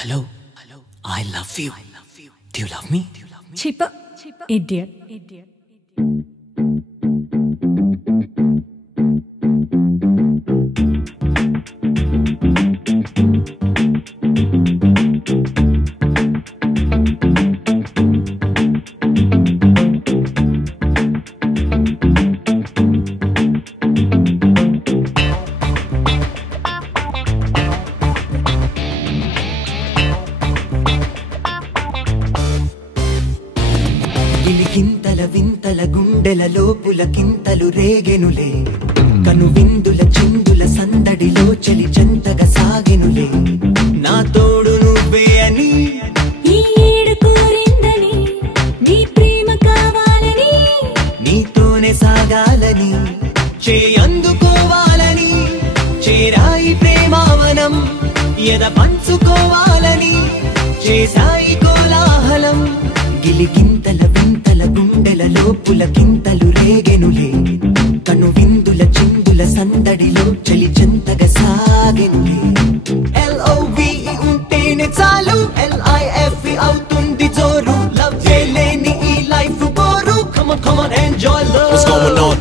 Hello, I love you. Do you love me? Cheaper, idiot. కింతల వింతల గుండెల లోపుల కింతలు రేగెనులే కను విందుల చిందుల సందడిలో చలి జంతగా సాగెనులే నా తోడు నువ్వే అని ఈ ఏడు కోరిందని నీ ప్రేమ కావాలని నీతోనే సాగాలని అందుకోవాలని చేరాయి ప్రేమావనం ఎద పంచుకోవాలని చేసాయి కోలాహలం గిలిగింతల వింతల గుండెల లోపుల కింతలు రేగెనులే కను విందుల చిందుల సందడిలో చలి జంతగా సాగెనులే LOVE ఉంటేనే చాలు LIFE అవుతుంది జోరు లవ్ లేని ఈ life bore come on enjoy love what's going on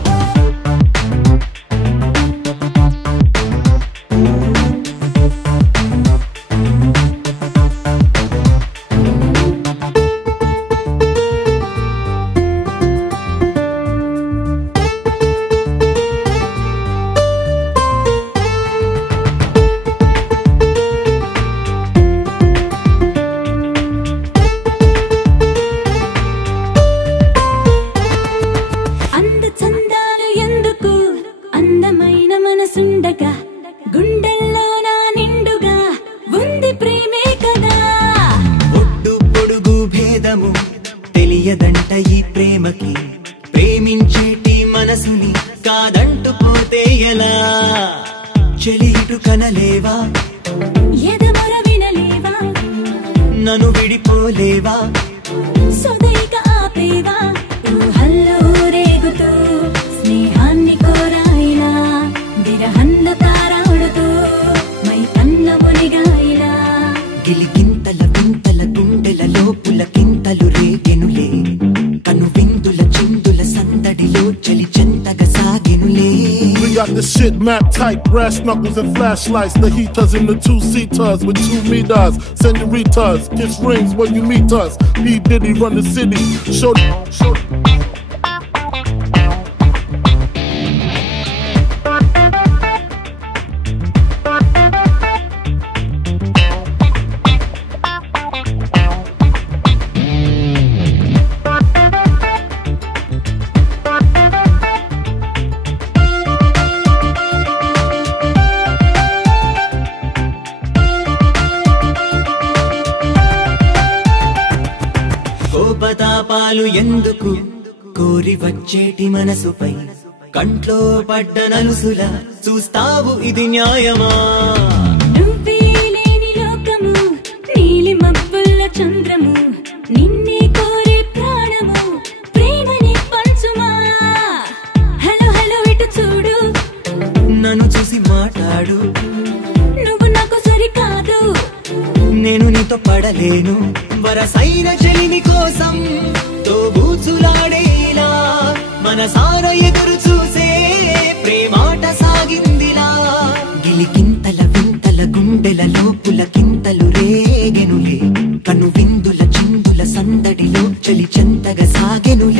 అందమైన మనసుండగా గుండెల్లో నా నిండుగా ఉంది ప్రేమే కదా ఒడ్డు పొడుగు భేదము తెలియదంట ఈ ప్రేమకి ప్రేమించేటి మనసుని కాదంటూ పోతే ఎలా చెలి ఇటు కనలేవా ఎదమొర వినలేవా నన్ను విడిపోలేవా సొదైక ఆపేవా ఊహల్లో రేగుతూ స్నేహాన్ని కోరాయిలా విరహంలో తారాడుతూ మై కన్న మునిగాయిలా గిలిగింతల వింతల గుండెల లోపుల కింతలు రేగెనులే కను విందుల చిందుల సందడిలో చలి చెంతగా సాగెనులే We got the shit map tight, brass knuckles and flashlights. The heaters in the 2-seaters with 2 meters. Senoritas, kiss rings when you meet us. P. Diddy run the city. Show. కోపతాపాలు ఎందుకు కోరి వచ్చేటి మనసుపై కంట్లో పడ్డ నలుసుల చూస్తావు ఇది న్యాయమా నువ్వే లేని లోకము నీలి మబ్బుల్ల చంద్రము నిన్నే కోరే ప్రాణము ప్రేమని పంచుమా హలో ఇటు చూడు నన్ను చూసి మాట్లాడు నువ్వు నాకు సరికాదు నేను నీతో పడలేను వరసైన చెలిమి కోసం తోబూచులాడేలా మనసార ఎదురు చూసే ప్రేమాట సాగిందిలా గిలిగింతల వింతల గుండెల లోపుల కింతలు రేగెనులే కను విందుల చిందుల సందడిలో చలి చెంతగా సాగెనులే